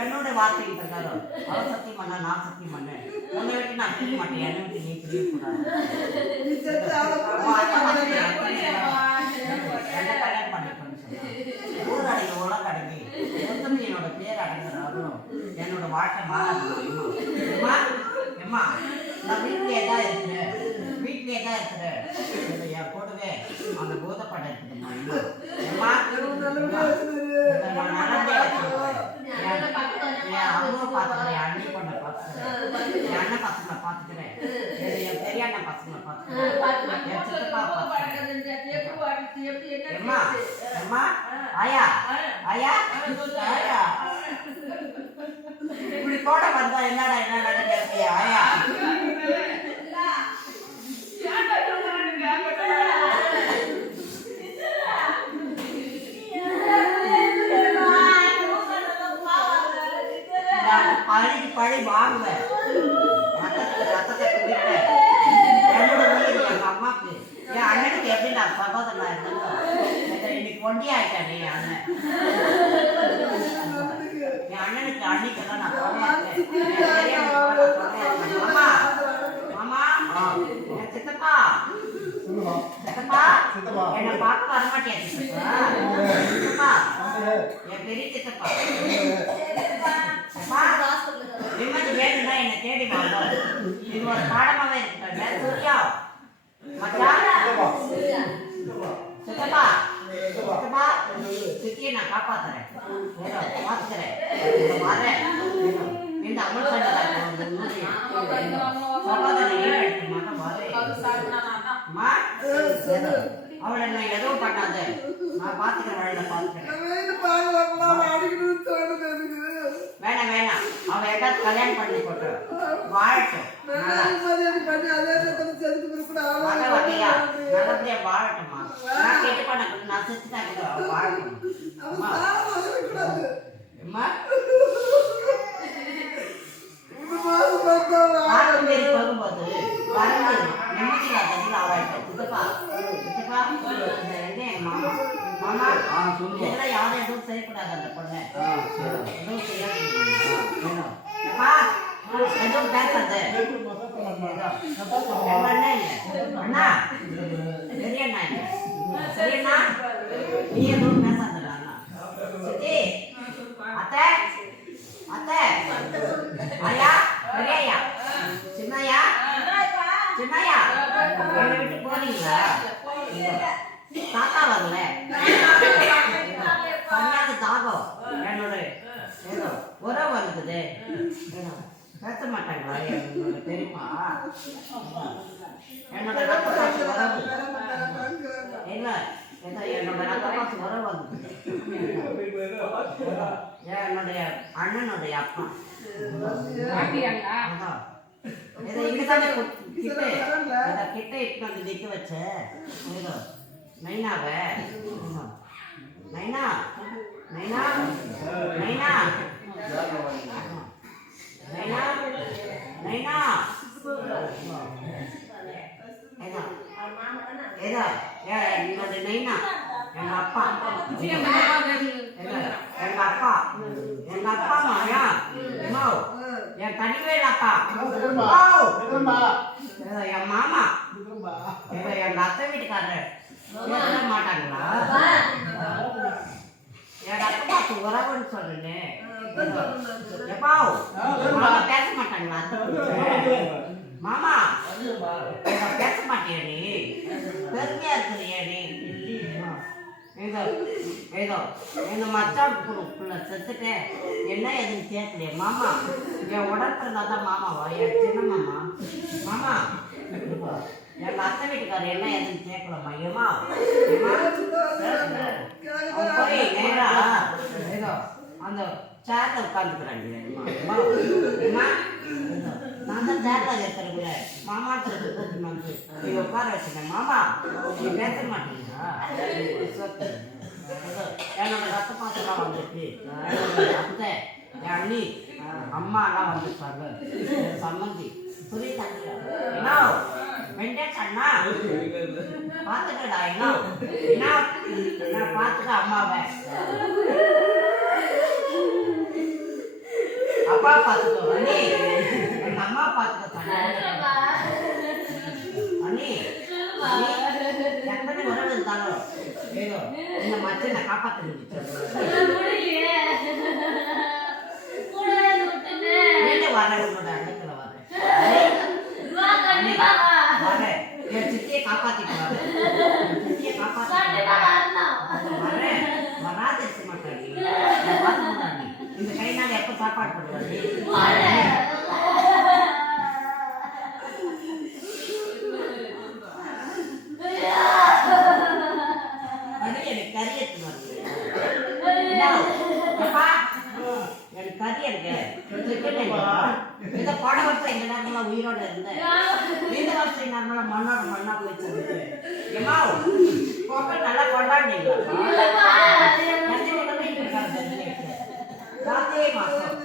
என்னோட வார்த்தைக்கு பிரகாரம் அவ சத்தியம் பண்ணா நான் சத்தியம் பண்ணேன் உன்னை விட்டு நான் பிரிய மாட்டேன் என்னை விட்டு நீ பிரியக்கூடாது நீ செத்து அவளை அவ அத்தை கொலை மாத்திரம் என்ன கல்யாணம் பண்ணிக்கணும்னு சொன்னா. ஊர் அடங்கி உலக அடங்கி மொத்தம் என்னோட பேர் அடங்குறாலும் என்னோட வாழ்க்கை மாறாது அம்மா அம்மா நான் வீட்டிலே தான் இருக்கிறேன் வீட்டிலே தான் இருக்கிறேன் என் கூடவே அந்த பூதப்படம் அம்மா நல்லபடியா வச்சுரு. இதை நான் நல்லபடியா வச்சுருக்கேன். என் என் அம்மா பார்த்துக்கிறேன் என் அண்ணி பொண்ணை பார்த்துக்கிறேன் என் அண்ணன் பசங்களை பார்த்துக்கிறேன் இது என் பெரிய அண்ணன் பசங்களை பார்த்துக்கிறேன் என் சித்தப்பா பார்த்துக்கிறேன் அம்மா அம்மா ஆயா ஆயா ஆயா இப்படி போட வந்தா என்னடா என்னடா கேட்பியா ஆயா நான் பழி வாங்குவேன் ரத்தத்தை குடிப்பேன் என்னோட உயிர் எங்க அம்மாக்கு. என் அண்ணனுக்கு எப்படி நான் சகோதரனா இருந்தேன் இன்னைக்கு ஒண்டி ஆயிட்டானே என் அண்ணன். என் அண்ணனுக்கு அன்னைக்கெல்லாம் நான் சொன்னேன் என் பெரியண்ணனுக்கு நான் சொன்னேன் மாமா மாமா என் சித்தப்பா. சொல்லுமா சித்தப்பா சித்தப்பா. என்னை பார்க்க வரமாட்டியா சித்தப்பா? சித்தப்பா என் பெரிய சித்தப்பா. நிம்மதி என்னை தேடி வாங்க. இது ஒரு பாடமாவே இருக்கட்டும் சூர்யா? மச்சான். சித்தப்பா. சித்தப்பா. நான் காப்பாத்துறேன். ஏதோ வரேன் இந்த அமல் அவளை நான் எதுவும் பண்ணாத. நான் பாத்துக்கிறேன் வழியில பாத்துக்கிறேன் நம்ம வீட்டு பாதுகாப்புலாம் அவளை அடிக்கணும்னு தோணுது எனக்கு. வேணாம் வேணாம் அவன் ஏதாவது கல்யாணம் பண்ணி போட்டு. வாழட்டும். நல்லபடியா வாழட்டுமா? நான் கேட்டு பண்ண நான் கூட வாழட்டும்? போகும்போது சித்தப்பா சித்தப்பா ரெண்டு எங்க மாமா. மாமா. இதெல்லாம் யாரும் எதுவும் செய்யக்கூடாது அந்த பொண்ணை. எதுவும் செய்யாது எதுவும் பேசாத. அண்ணன் இல்ல. அண்ணா? பெரிய அண்ணா இல்ல. பெரிய அண்ணா. நீ எதுவும் பேசாதடா அண்ணா. சித்தி. அத்தை. அத்தை. ஐயா பெரியய்யா சின்னையா? சின்னையா? என்னை விட்டு போறீங்களா? தாத்தா வரல பண்ணாத தாகம் என்னோட ஏதோ உறவு வந்துக்குது ஏதோ மாட்டாங்களா என்னோட ரத்த இல்ல ஏதோ என்னோட ரத்த உறவு வந்துக்குது என்னுடைய அண்ணனுடைய அப்பா. கிட்ட. இட்டு வந்து நிக்க வச்ச. ஏதோ. நைனாவ? நைனா? நைனா நைனா நைனா ஏதோ ஏதோ ஏ, என்னோட நைனா எங்க அப்பா ஏதோ, எங்க அப்பா எங்க அப்பா மாயா அம்மா என் தனிவேல் அப்பா அம்மா. ஏதோ என் மாமா ஏதோ எங்க அத்தை வீட்டுக்காரர் பேச மாட்டாங்களா என் அத்தை உறவுன்னு சொல்றேன் எப்பா மாமா பேச மாட்டாங்களா? மாமா பேச மாட்டியா நீ பெருமையா இருக்கிறியா நீ. ஏதோ ஏதோ எங்க மச்சான் புள்ள செத்துட்டேன் என்ன எதுன்னு கேட்கலையே. மாமா என் உடற்பிறந்தா தான் மாமாவா என் சின்ன மாமா? மாமா எங்க அத்தை வீட்டுக்காரர் என்ன எதுன்னு கேட்கலாமா ஏமா ஏமா அந்த சேர்ல உட்காந்துக்கிறாங்க நான் தான் சேர்ல இருக்கிற மாமா கூப்பிட்டு நீ உட்கார வச்சுட்டேன் மாமா நீ பேச மாட்டீங்களா சொத்து. என்னோட ரத்த பாசெல்லாம் வந்துருக்கு. அத்தை என் அண்ணி அம்மாலாம் வந்திருப்பாங்க. என் சம்மந்தி. புரியுதாங்க என்ன வெங்கடேஷ் அண்ணா. பார்த்துக்கடா என்ன என்ன நான் பார்த்துக்க அம்மாவை. அப்பா பார்த்துக்கோ அண்ணி. எங்க அம்மா பார்த்துக்கோ அண்ணி எப்படி உறவு இருந்தாலும் வேணும் இந்த மச்சனை காப்பாற்றுங்க வரேன் உங்களோட அண்ணத்துல வரேன் வரேன் என் சித்தியை காப்பாத்திட்டு வரேன் சித்தியை காப்பாத்தி சாப்பாடு நேரம்லாம் உயிரோட இருந்தேன் இந்த வருஷம் நேரம்லாம் மண்ணோட மண்ணா போயிடுச்சு நல்லா கொண்டாடுனீங்களா இல்லப்பா. ராத்திரி மாசம்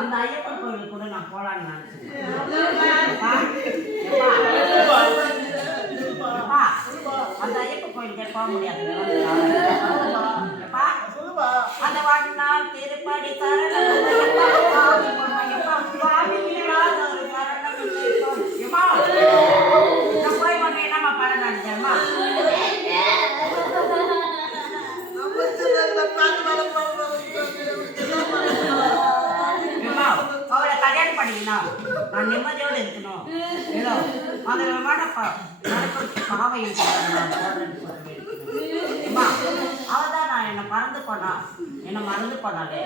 அந்த ஐயப்பன் கோயில் கூட நான் போலான்னு நினைச்சேன். அந்த ஐயப்பன் கோயிலுக்கு போக முடியாது. அப்பா, அந்த வாட்டினால் திருப்படி சரணம். ஐயப்பா, சுவாமி பழம் சுவாமி நான் நிம்மதியோடு இருக்கணும். ஏதோ அந்த விமான மனப்படுத்தி பாவை அம்மா நான் என்னை மறந்து போனா. என்னை மறந்து போனாலே.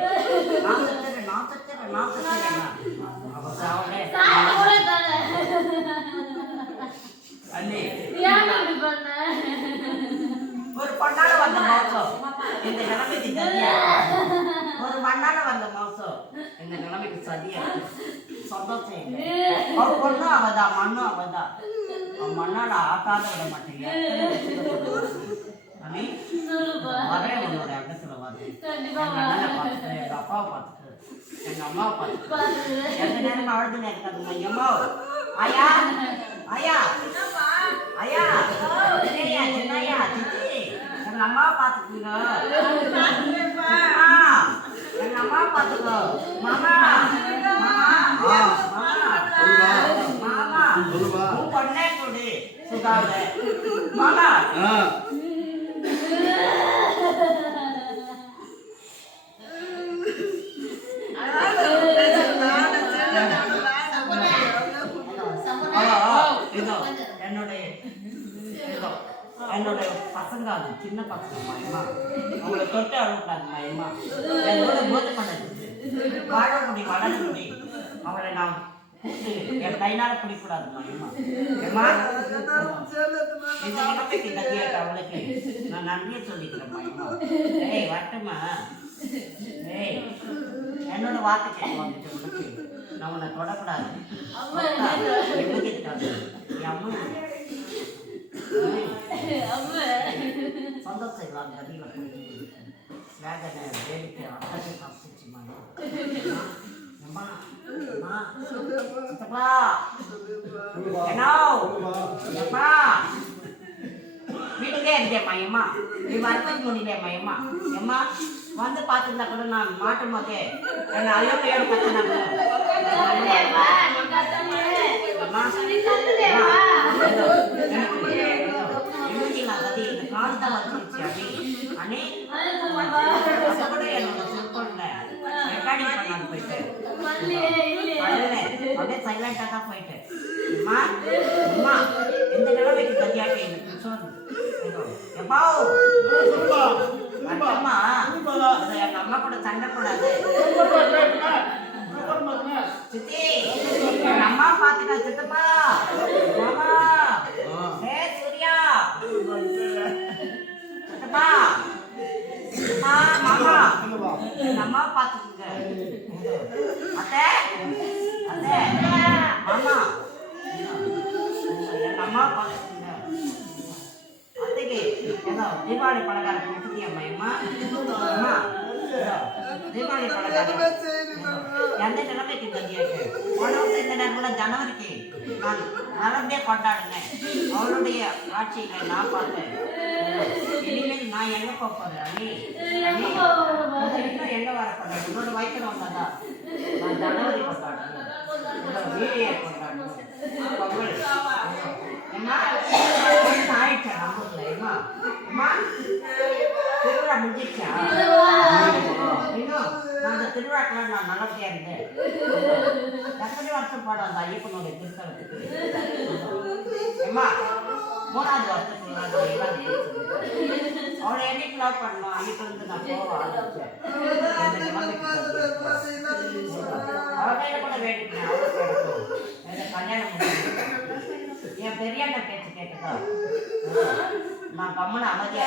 நான் செத்துறேன் நான் செத்துறேன் நான் ஒரு பொண்ணால வந்த மோசம். இந்த நிலைமைக்கு சதியா ஒரு மண்ணால வந்த மோசம். இந்த நிலைமைக்கு சதியா சந்தோஷம் இல்லை அவ பொண்ணு அவதான் மண்ணும் அவதான் ஆட்டாத விட மாட்டேங்க. வரேன் உன்னோட வரேன் எங்க பார்த்துட்டு எங்க அப்பாவை பார்த்துட்டு எங்க அம்மாவை பார்த்துட்டு. பாரு. எந்த நேரம் அழுதுன்னு இருக்காதுங்க எம்மா ஐயா ஐயா. ஐயா சின்னையா சின்னையா சித்தி. எங்க அம்மாவை பார்த்துக்குங்க. அம்மா, எங்க அம்மாவை பார்த்துக்கோ. மாமா மாமா. என்னுடைய பசங்க அது சின்ன பசங்க மயமா அவங்கள தொட்டு அழுக்காது மயமா என்னோட போதை பண்ணது. வாழ முடி வளர முடி அவளை நான் என் கைனால பிடிக்கூடாது ஏமா இந்த நிலமைக்கு கத்தியாட்ட அவளுக்கு. நான் நன்றியை சொல்லிக்கிறேன் ஏய் வரட்டுமா ஏய் என்னோட வார்த்தை கேட்டு வந்துட்டு உனக்கு. நான் உன்னை தொடக்கூடாது. அம்மா. என் அம்மா. அம்மா. சந்தோஷம் இல்லாத போயிட்டு வேதனை வேடிக்கை அத்தனை காப்பிச்சுமா வீட்டுக்கே இருக்கேம்மா எம்மா நீ வரத்துக்கு முடியலையம்மா எம்மா எம்மா வந்து பார்த்துருந்தா கூட நான் மாட்டும் போதே என்னை ஐயோக்கையோட பிரச்சனை கத்துலேவா, நீ கத்துலே. அம்மா. நீ கத்துலேவா. வரலையே, இல்லையே. சண்டை கூடாது சித்தி அம்மா பாத்துட்டா சித்தப்பா? மாமா. தீபாவளி பலகாரம் கொடுத்துட்டியா அம்மா அம்மா? தீபாவளி பலகாரம். எந்த நிலைமைக்கு கல்யாணம் போன வருஷம் இந்த நேரத்தில் ஜனவரிக்கு. நான் நல்லபடியாக கொண்டாடினேன் அவளுடைய ஆட்சியில நான் பார்த்தேன். இனிமேல் நான் எங்க போறேன் நீ எங்க போக வர போறேன்? உன்னோட வயசுல வந்ததா? நான் ஜனவரி கொண்டாடுறேன். வீடியோ கொண்டாடுறேன். பொங்கல் ஆயிடுச்சா நம்ம அம்மா திருவிழா முடிஞ்சிருச்சா? இன்னும் அந்த திருவிழாக்கெல்லாம் நான் நல்லபடியா இருந்தேன் எத்தனை வருஷம் பாடம் அந்த ஐயப்பனுடைய திருத்தலத்துக்கு. அம்மா மூணாவது வருஷத்துக்கு நான் அவளை என்னைக்கு லவ் பண்ணணும்? அன்னைக்கு வந்து நான் போக ஆரம்பிச்சேன். இந்த அவ கையில கூட வேண்டிக்கிறேன் எனக்கு கல்யாணம் என் பெரியண்ண பேச்சு கேட்டுக்கோ நான் கம்மன அமைதியா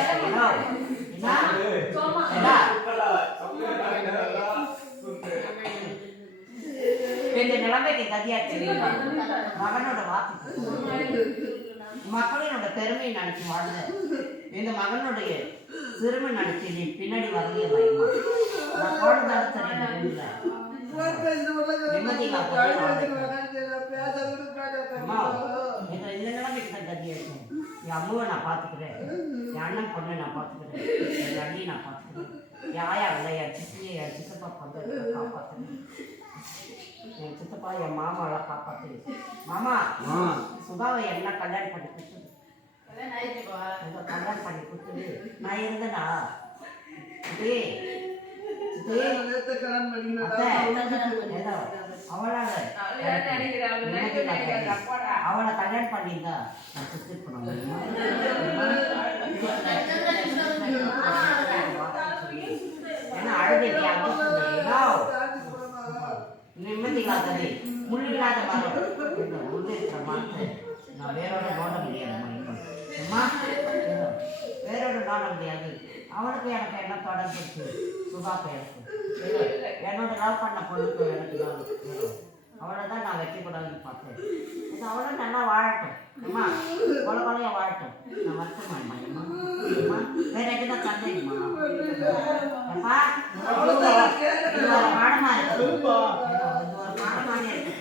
இந்த நிலைமைக்கு கதியா தெரியுமா மகனோட வாக்கு. மக்களினோட பெருமையை நினைச்சு வாழ்ந்த இந்த மகனுடைய சிறுமை நினைச்சு நீ பின்னாடி வரலையே பயமா நான் குழந்தை சரி இல்லை நிலைமைக்கு தான் கதியா இருக்கும். என் அம்மாவை நான் பார்த்துக்கிறேன். என் அண்ணன் பொண்ணை நான் பார்த்துக்கிறேன். என் அண்ணியை நான் பார்த்துக்கிறேன். ஆயா இல்லை என் சித்தியை என் சித்தப்பா பொண்ணை காப்பாற்றுறேன் என் சித்தப்பா என் மாமாவெல்லாம் காப்பாற்றுறேன் மாமா சுதாவை என்ன கல்யாணம் பண்ணி கொடுத்துரு கல்யாணம் பண்ணி கொடுத்துரு நான் இருந்தேனா? சித்தி அவளை கல்யாணம் பண்ணியிருந்தா நான் சித்தி ஏன்னா அழுது நிம்மதி இல்லாதது முள் இல்லாத மரம் முள் இருக்கிற மரத்தை நான் வேரோட நோண்ட முடியாது வேரோட நோண்ட முடியாது. அவனுக்கு எனக்கு என்ன தொடர்பு இருக்கு? எனக்கு. ஏதோ என்னோட லவ் பண்ண பொண்ணுக்கு எனக்கு அவளை தான் நான் வைக்க கூடாதுன்னு பார்த்தேன். இது அவளும் நல்லா வாழட்டும். அம்மா கொல கொலையா வாழட்டும். நான் வருத்தமா அம்மா வேற எதுனா தந்தேம்மா அப்பா இது ஒரு பாடமா இருக்கு. இது ஒரு பாடமாவே இருக்கட்டும்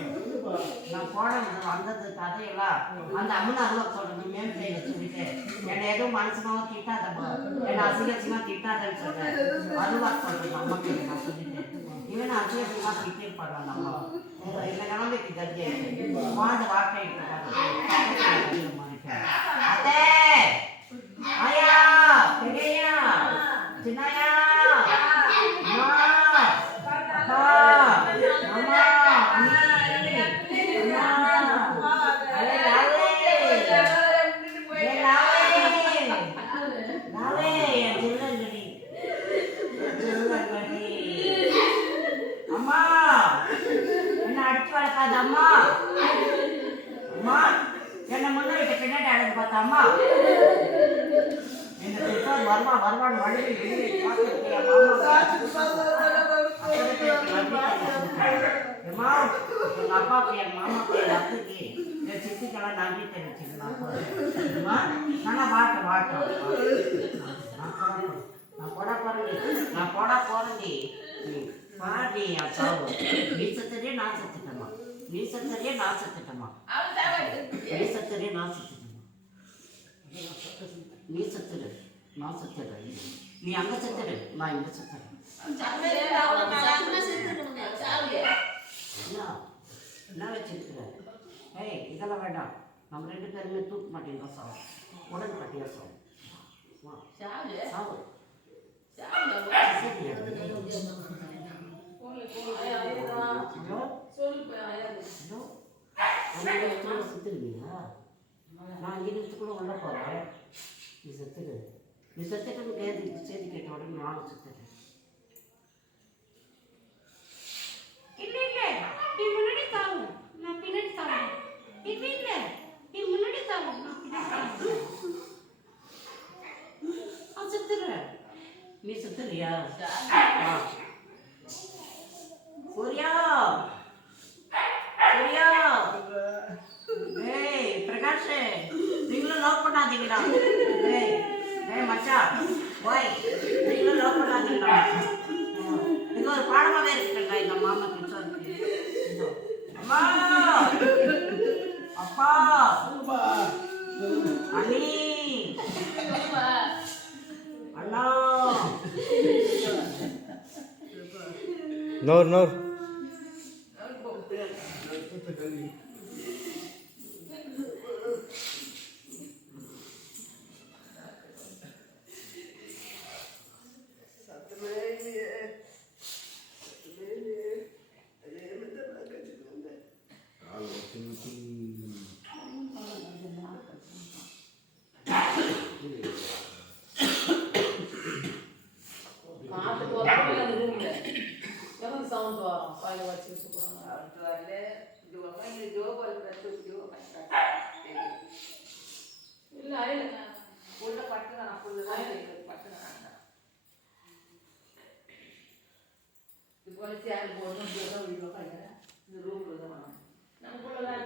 நான் போனேன் வந்தது கதையெல்லாம். அந்த அம்மன் அருள் சொல்றது மேம் செய்ய சொல்லிட்டு. என்னை எதுவும் மனசுமாக திட்டாதம்மா என்னை அசிங்கசியமா திட்டாதன்னு சொன்னேன் அருவா சொல்றது அம்மாக்கு நான் சொல்லிட்டேன். இவன் அசிங்கசியமா திட்டிருப்பாங்க அந்த அம்மா இந்த நிலைமைக்கு கத்தியே வாழ்ந்த வாழ்க்கை அத்தே ஐயா! பெற்றோர் வருவா வருவான்னு வழி பார்த்துருக்கியா அம்மா எங்க அப்பாவுக்கு என் மாமாவுக்கு என் அத்தைக்கு என் சித்திக்கெல்லாம் தெரிவிச்சுக்கலாம் அம்மா நல்லா வாட்டம் வாட்டம் நான் போட போறேன். நான் போட போறேன்டி. பாடி அப்பாவு நீ சத்தரே நான் சத்துட்டமா நீ சத்தரே நான் சத்துட்டமா நீ சத்தரே நான் சத்துட்டமா நீ சத்துரு நான் செத்துறேன் நீ அங்க சத்துரு நான் இங்க செத்துறேன் என்ன வச்சிருக்கிற ஏய் இதெல்லாம் வேண்டாம் நம்ம ரெண்டு பேருமே தூக்க மாட்டேங்க சாவும் உடனே பட்டியா சாவும் சாவு நான் இங்கே கூட உள்ள போறேன் நீ செத்துடு நீ செத்துட்டுன்னு கேது செய்தி கேட்ட உடனே நானும் செத்துட்டேன் இல்ல இல்ல. நீ முன்னாடி தாவு நான் பின்னாடி தாவு இல்ல இல்ல. நீ முன்னாடி தாவு நான் பின்னாடி தாவு நான் செத்துறேன். நீ செத்துறியா ஆ. சூர்யா சூர்யா ஏய் பிரகாஷ் நீங்களும் லவ் பண்ணாதீங்கடா ஏய் ஏய் மச்சான் ஓய் நீங்களும் லவ் பண்ணாதீங்கடா இது ஒரு பாடமாவே இருக்குடா எங்க மாமா கிட்ட இதோ. அம்மா அப்பா அண்ணி. அண்ணா. நோர் நோர். இல்லை ஆயிடுங்க. உள்ள பட்டு நான் ஃபுல்லு தான் பட்டு நான் இது போலீஸ் யாரும் போடணும் இந்த ரூமில் தான் நமக்குள்ளதான்